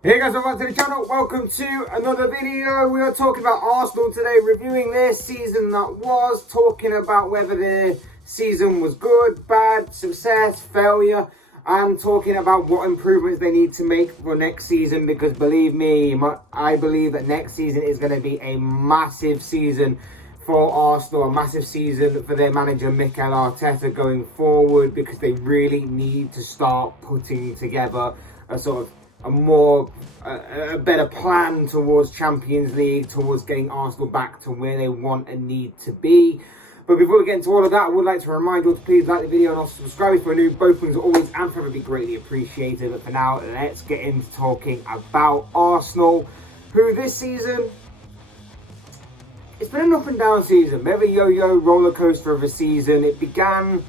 Hey guys, welcome to the channel. Welcome to another video. We are talking about Arsenal today, reviewing their season that was, talking about whether their season was good, bad, success, failure, and talking about what improvements they need to make for next season, because believe me, I believe that next season is going to be a massive season for Arsenal, a massive season for their manager Mikel Arteta going forward, because they really need to start putting together a better plan towards Champions League, towards getting Arsenal back to where they want and need to be. But before we get into all of that, I would like to remind you all to please like the video and also subscribe if you're new. Both things are always and forever be greatly appreciated. But for now, let's get into talking about Arsenal, who this season, it's been an up and down season, bit of a yo-yo roller coaster of a season. It began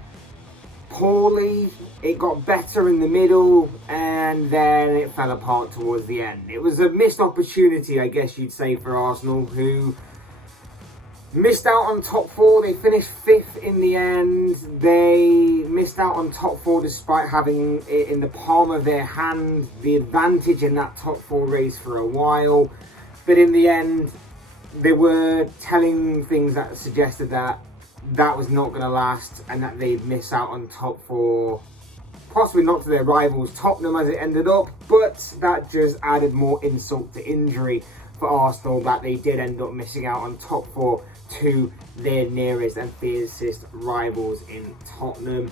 poorly, it got better in the middle, and then it fell apart towards the end. It was a missed opportunity, I guess you'd say, for Arsenal, who missed out on top four. They finished 5th in the end. They missed out on top four despite having it in the palm of their hand, the advantage in that top four race for a while. But in the end, they were telling things that suggested that was not going to last, and that they'd miss out on top four, possibly not to their rivals Tottenham as it ended up, but that just added more insult to injury for Arsenal, that they did end up missing out on top four to their nearest and fiercest rivals in Tottenham.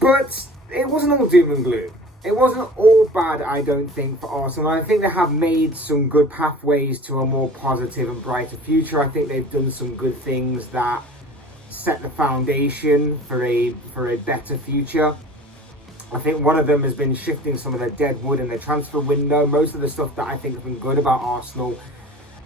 But it wasn't all doom and gloom. It wasn't all bad, I don't think, for Arsenal. I think they have made some good pathways to a more positive and brighter future. I think they've done some good things that set the foundation for a better future. I think one of them has been shifting some of the dead wood in the transfer window. Most of the stuff that I think has been good about Arsenal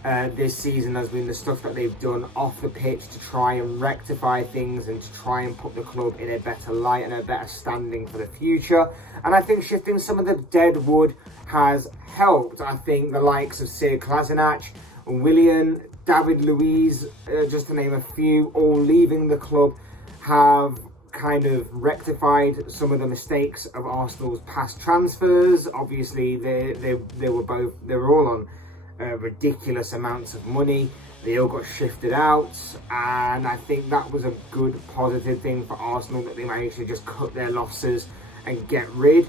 this season has been the stuff that they've done off the pitch to try and rectify things and to try and put the club in a better light and a better standing for the future. And I think shifting some of the dead wood has helped. I think the likes of Sir Kolasinac, Willian, David Luiz, just to name a few, all leaving the club, have kind of rectified some of the mistakes of Arsenal's past transfers. Obviously, they were all on ridiculous amounts of money. They all got shifted out, and I think that was a good positive thing for Arsenal, that they managed to just cut their losses and get rid.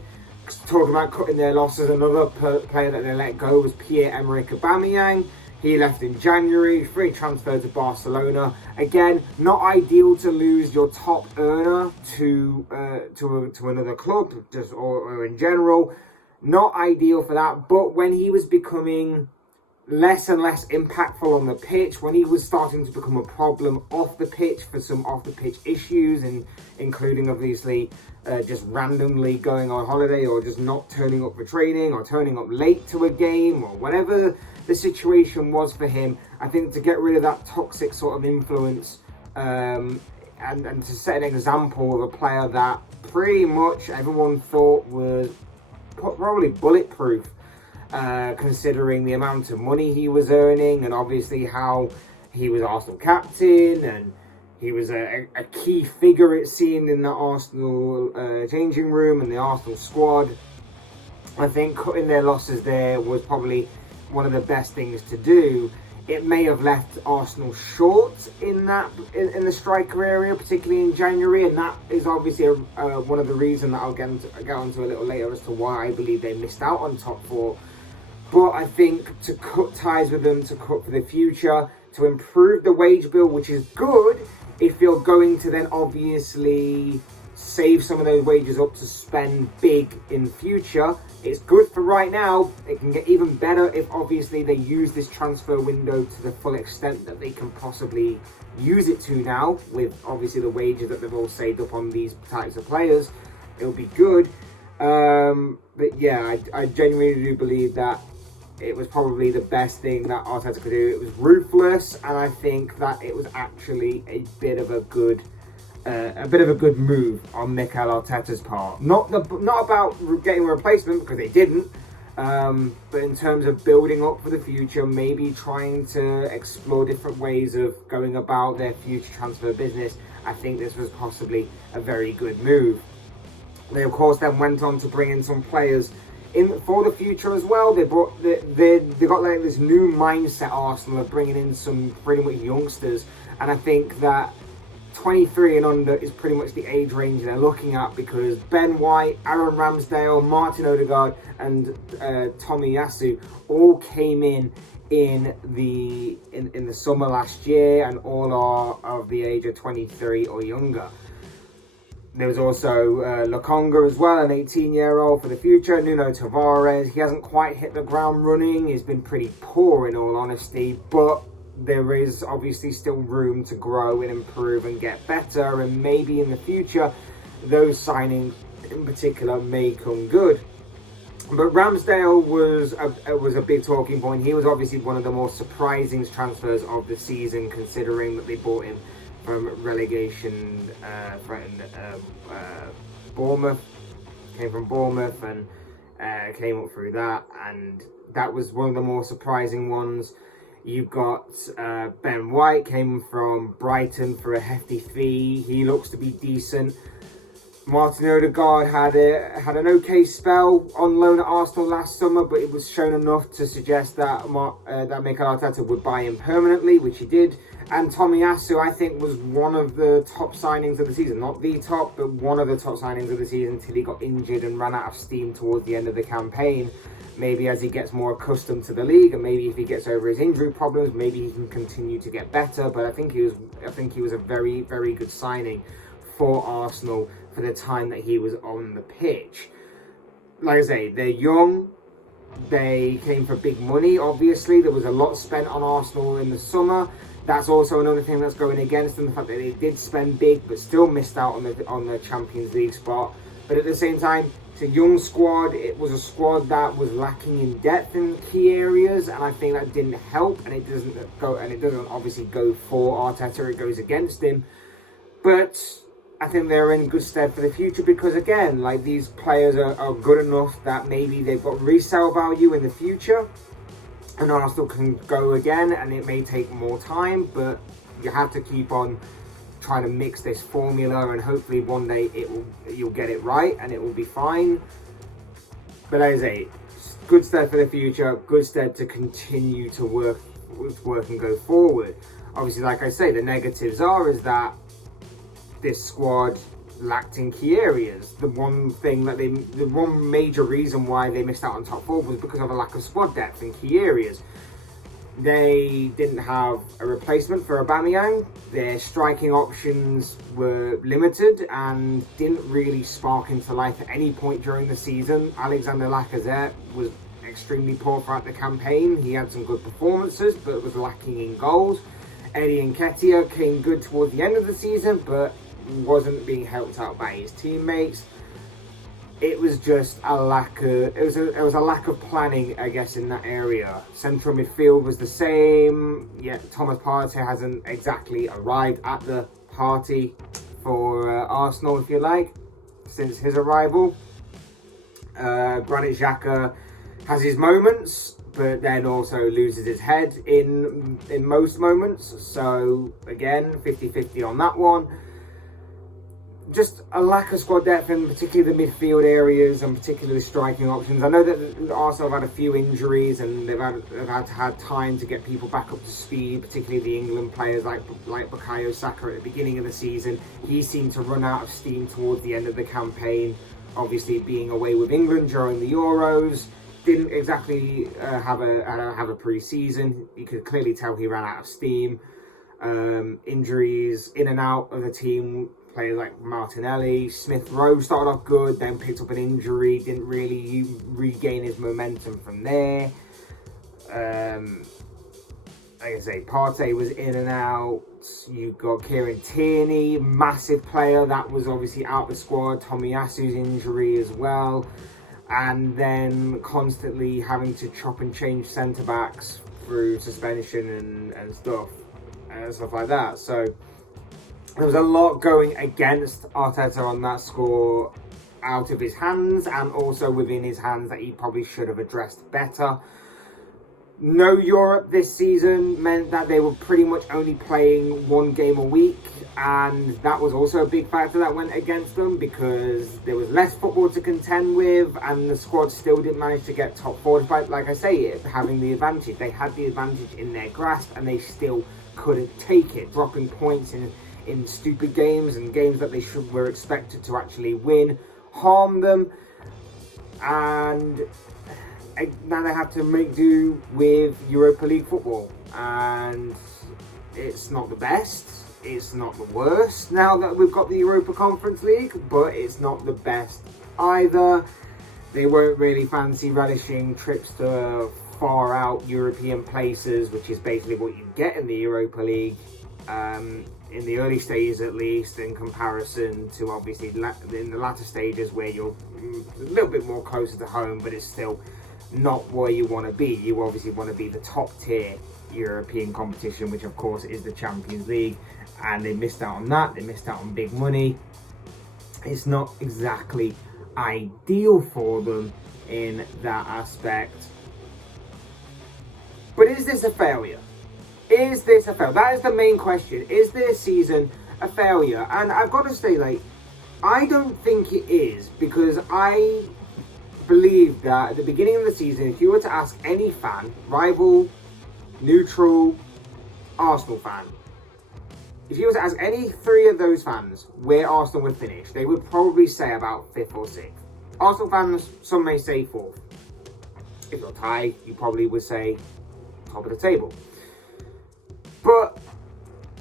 Talking about cutting their losses, another player that they let go was Pierre-Emerick Aubameyang. He left in January, free transfer to Barcelona. Again, not ideal to lose your top earner to another club, or in general. Not ideal for that. But when he was becoming less and less impactful on the pitch, when he was starting to become a problem off the pitch for some off the pitch issues, and including obviously just randomly going on holiday, or just not turning up for training, or turning up late to a game, or whatever the situation was for him, I think to get rid of that toxic sort of influence, and to set an example of a player that pretty much everyone thought was probably bulletproof, considering the amount of money he was earning, and obviously how he was Arsenal captain, and he was a key figure, it seemed, in the Arsenal changing room and the Arsenal squad. I think cutting their losses there was probably one of the best things to do. It may have left Arsenal short in the striker area, particularly in January, and that is obviously one of the reasons that I'll get onto a little later as to why I believe they missed out on top four. But I think to cut ties with them, to cut for the future, to improve the wage bill, which is good if you're going to then obviously save some of those wages up to spend big in future. It's good for right now. It can get even better if obviously they use this transfer window to the full extent that they can possibly use it to now, with obviously the wages that they've all saved up on these types of players. It'll be good. But yeah, I genuinely do believe that it was probably the best thing that Arteta could do. It was ruthless, and I think that it was actually a bit of a good move on Mikel Arteta's part. Not about getting a replacement, because they didn't, but in terms of building up for the future, maybe trying to explore different ways of going about their future transfer business. I think this was possibly a very good move. They of course then went on to bring in some players for the future as well. They got like this new mindset, Arsenal, of bringing in some pretty much youngsters, and I think that 23 and under is pretty much the age range they're looking at, because Ben White, Aaron Ramsdale, Martin Odegaard and Tomiyasu all came in the summer last year, and all are of the age of 23 or younger. There was also Lokonga as well, an 18-year-old for the future. Nuno Tavares, he hasn't quite hit the ground running. He's been pretty poor in all honesty, but there is obviously still room to grow and improve and get better, and maybe in the future those signings in particular may come good. But Ramsdale was a big talking point. He was obviously one of the more surprising transfers of the season, considering that they bought him from relegation threatened Bournemouth. Came from Bournemouth and came up through that, and that was one of the more surprising ones. You've got Ben White, came from Brighton for a hefty fee. He looks to be decent. Martin Odegaard had an okay spell on loan at Arsenal last summer, but it was shown enough to suggest that Mikel Arteta would buy him permanently, which he did. And Tomiyasu, I think, was one of the top signings of the season. Not the top, but one of the top signings of the season until he got injured and ran out of steam towards the end of the campaign. Maybe as he gets more accustomed to the league, and maybe if he gets over his injury problems, maybe he can continue to get better. But I think he was a very, very good signing for Arsenal for the time that he was on the pitch. Like I say, they're young. They came for big money, obviously. There was a lot spent on Arsenal in the summer. That's also another thing that's going against them, the fact that they did spend big but still missed out on the Champions League spot. But at the same time, it's a young squad. It was a squad that was lacking in depth in key areas, and I think that didn't help. And it doesn't obviously go for Arteta, it goes against him. But I think they're in good stead for the future, because again, like, these players are good enough that maybe they've got resale value in the future, and Arsenal can go again, and it may take more time, but you have to keep on trying to mix this formula, and hopefully one day you'll get it right and it will be fine. But as I say, good stead for the future, good stead to continue to work and go forward. Obviously, like I say, the negatives is that this squad lacked in key areas. The one major reason why they missed out on top four was because of a lack of squad depth in key areas. They didn't have a replacement for Aubameyang. Their striking options were limited and didn't really spark into life at any point during the season. Alexander Lacazette was extremely poor throughout the campaign. He had some good performances, but was lacking in goals. Eddie Nketiah came good towards the end of the season, but wasn't being helped out by his teammates. It was just a lack of planning, I guess, in that area. Central midfield was the same. Yeah, Thomas Partey hasn't exactly arrived at the party for Arsenal, if you like, since his arrival. Granit Xhaka has his moments, but then also loses his head in most moments. So again, 50-50 on that one. Just a lack of squad depth in particularly the midfield areas, and particularly striking options. I know that Arsenal have had a few injuries, and they've had time to get people back up to speed, particularly the England players like Bukayo Saka at the beginning of the season. He seemed to run out of steam towards the end of the campaign, obviously being away with England during the Euros. Didn't exactly have a pre-season. You could clearly tell he ran out of steam. Injuries in and out of the team. Players like Martinelli, Smith Rowe started off good, then picked up an injury, didn't really regain his momentum from there. Like I say, Partey was in and out. You've got Kieran Tierney, massive player, that was obviously out of the squad. Tomiyasu's injury as well. And then constantly having to chop and change centre-backs through suspension and stuff like that. So there was a lot going against Arteta on that score, out of his hands and also within his hands, that he probably should have addressed better. No Europe this season meant that they were pretty much only playing one game a week, and that was also a big factor that went against them because there was less football to contend with, and the squad still didn't manage to get top four. Despite, like I say, having the advantage. They had the advantage in their grasp, and they still couldn't take it, dropping points in stupid games and games that they were expected to actually win, harm them, and now they have to make do with Europa League football, and it's not the best, it's not the worst now that we've got the Europa Conference League, but it's not the best either. They weren't really fancy relishing trips to far out European places, which is basically what you get in the Europa League, in the early stages at least, in comparison to obviously in the latter stages where you're a little bit more closer to home, but it's still not where you want to be. You obviously want to be the top tier European competition, which of course is the Champions League, and they missed out on that. They missed out on big money. It's not exactly ideal for them in that aspect. But is this a failure? Is this a failure? That is the main question. Is this season a failure? And I've got to say, like, I don't think it is, because I believe that at the beginning of the season, if you were to ask any fan, rival, neutral, Arsenal fan, if you were to ask any three of those fans where Arsenal would finish, they would probably say about 5th or 6th. Arsenal fans, some may say 4th. If you're tied, you probably would say top of the table. But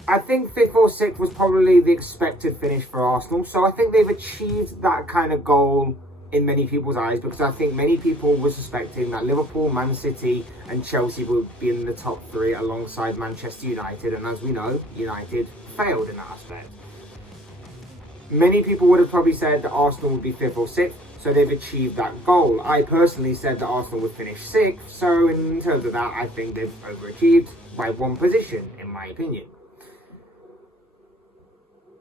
I think 5th or 6th was probably the expected finish for Arsenal. So I think they've achieved that kind of goal in many people's eyes, because I think many people were suspecting that Liverpool, Man City and Chelsea would be in the top 3 alongside Manchester United, and as we know, United failed in that aspect. Many people would have probably said that Arsenal would be 5th or 6th, so they've achieved that goal. I personally said that Arsenal would finish 6th, so in terms of that, I think they've overachieved by 1 position, in my opinion.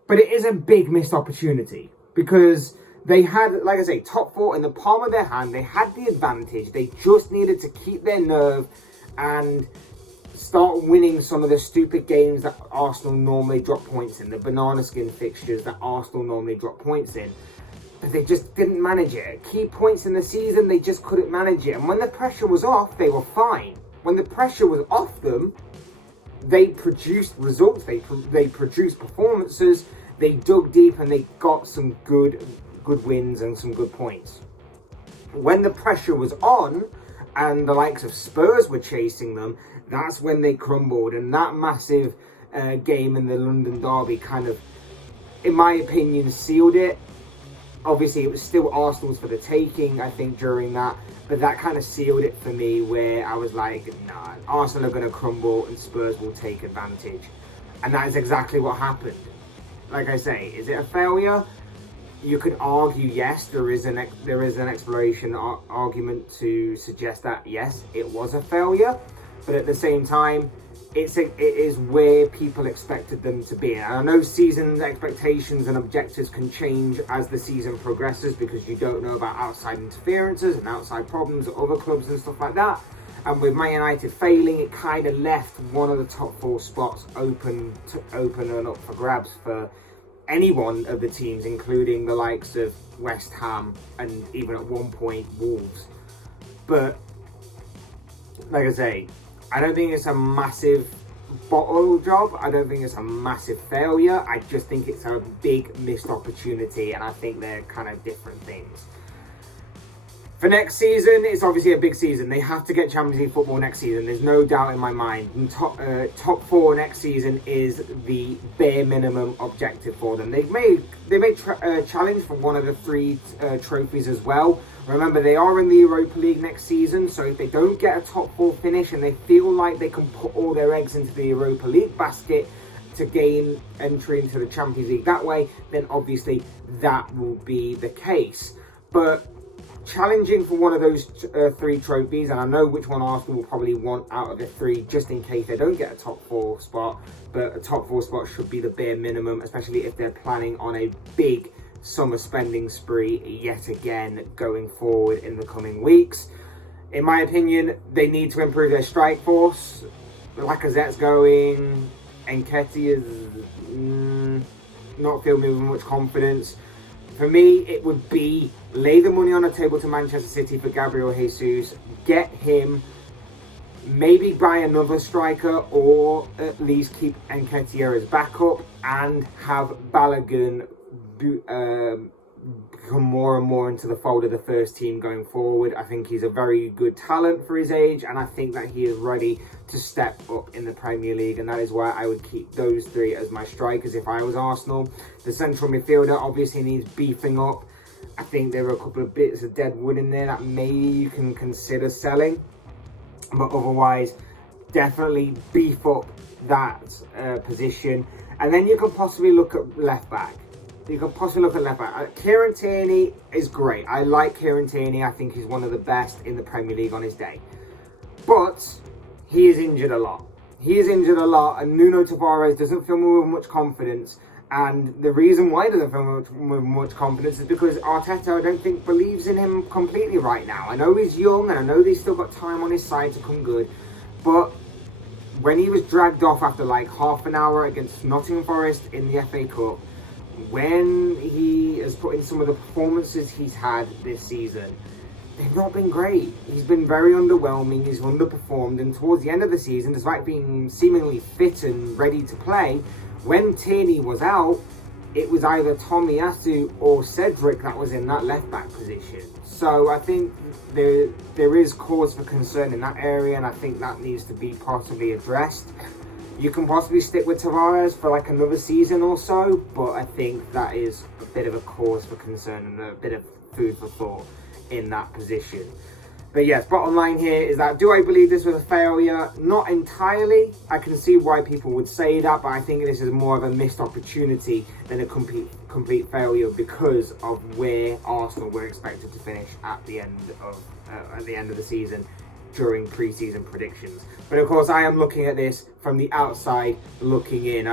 But it is a big missed opportunity, because they had, like I say, top 4 in the palm of their hand. They had the advantage. They just needed to keep their nerve and start winning some of the stupid games that Arsenal normally drop points in, the banana skin fixtures that Arsenal normally drop points in. But they just didn't manage it. At key points in the season, they just couldn't manage it. And when the pressure was off, they were fine. When the pressure was off them, they produced results. They produced performances. They dug deep and they got some good wins and some good points. When the pressure was on and the likes of Spurs were chasing them, that's when they crumbled. And that massive game in the London derby kind of, in my opinion, sealed it. Obviously, it was still Arsenal's for the taking, I think, during that. But that kind of sealed it for me, where I was like, nah, Arsenal are going to crumble and Spurs will take advantage. And that is exactly what happened. Like I say, is it a failure? You could argue, yes, there is an exploration argument to suggest that, yes, it was a failure. But at the same time, it is where people expected them to be. And I know season expectations and objectives can change as the season progresses, because you don't know about outside interferences and outside problems at other clubs and stuff like that. And with Man United failing, it kind of left one of the top 4 spots open and up for grabs for any one of the teams, including the likes of West Ham and even at one point Wolves. But like I say, I don't think it's a massive bottle job. I don't think it's a massive failure. I just think it's a big missed opportunity, and I think they're kind of different things. For next season, it's obviously a big season. They have to get Champions League football next season. There's no doubt in my mind. And top 4 next season is the bare minimum objective for them. They may challenge for one of the 3 trophies as well. Remember, they are in the Europa League next season, so if they don't get a top 4 finish and they feel like they can put all their eggs into the Europa League basket to gain entry into the Champions League that way, then obviously that will be the case. But challenging for one of those 3 trophies, and I know which one Arsenal will probably want out of the 3, just in case they don't get a top 4 spot, but a top 4 spot should be the bare minimum, especially if they're planning on a big summer spending spree yet again going forward in the coming weeks. In my opinion, they need to improve their strike force. Lacazette's going, Nketiah's not filling me with much confidence. For me, it would be lay the money on the table to Manchester City for Gabriel Jesus, get him, maybe buy another striker, or at least keep Nketiah as backup, and have Balogun become more and more into the fold of the first team going forward. I think he's a very good talent for his age, and I think that he is ready to step up in the Premier League, and that is why I would keep those three as my strikers if I was Arsenal. The central midfielder obviously needs beefing up. I think there are a couple of bits of dead wood in there that maybe you can consider selling, but otherwise definitely beef up that position. And then you could possibly look at left back. Kieran Tierney is great. I like Kieran Tierney. I think he's one of the best in the Premier League on his day. But he is injured a lot. And Nuno Tavares doesn't fill me with much confidence. And the reason why he doesn't fill me with much confidence is because Arteta, I don't think, believes in him completely right now. I know he's young, and I know he's still got time on his side to come good. But when he was dragged off after like half an hour against Nottingham Forest in the FA Cup, when he has put in some of the performances he's had this season, they've not been great. He's been very underwhelming, he's underperformed, and towards the end of the season, despite being seemingly fit and ready to play, when Tierney was out, it was either Tomiyasu or Cedric that was in that left-back position. So I think there is cause for concern in that area, and I think that needs to be possibly addressed. You can possibly stick with Tavares for like another season or so, but I think that is a bit of a cause for concern and a bit of food for thought in that position. But yes, bottom line here is that, do I believe this was a failure? Not entirely. I can see why people would say that, but I think this is more of a missed opportunity than a complete failure because of where Arsenal were expected to finish at the end of the season during pre-season predictions. But of course, I am looking at this from the outside looking in.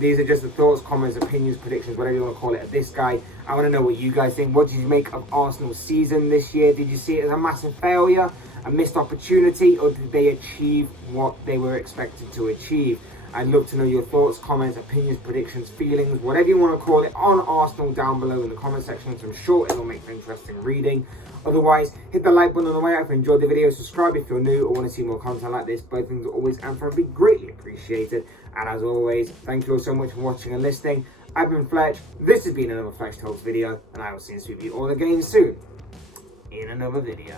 These are just the thoughts, comments, opinions, predictions, whatever you want to call it, of this guy. I want to know what you guys think. What did you make of Arsenal's season this year? Did you see it as a massive failure, a missed opportunity, or did they achieve what they were expected to achieve? I'd love to know your thoughts, comments, opinions, predictions, feelings, whatever you want to call it, on Arsenal down below in the comment section. So I'm sure it'll make for interesting reading. Otherwise, hit the like button on the way out if you enjoyed the video. Subscribe if you're new or want to see more content like this. Both things are always and forever be greatly appreciated. And as always, thank you all so much for watching and listening. I've been Fletch. This has been another Fletch Talks video, and I will see you all again soon in another video.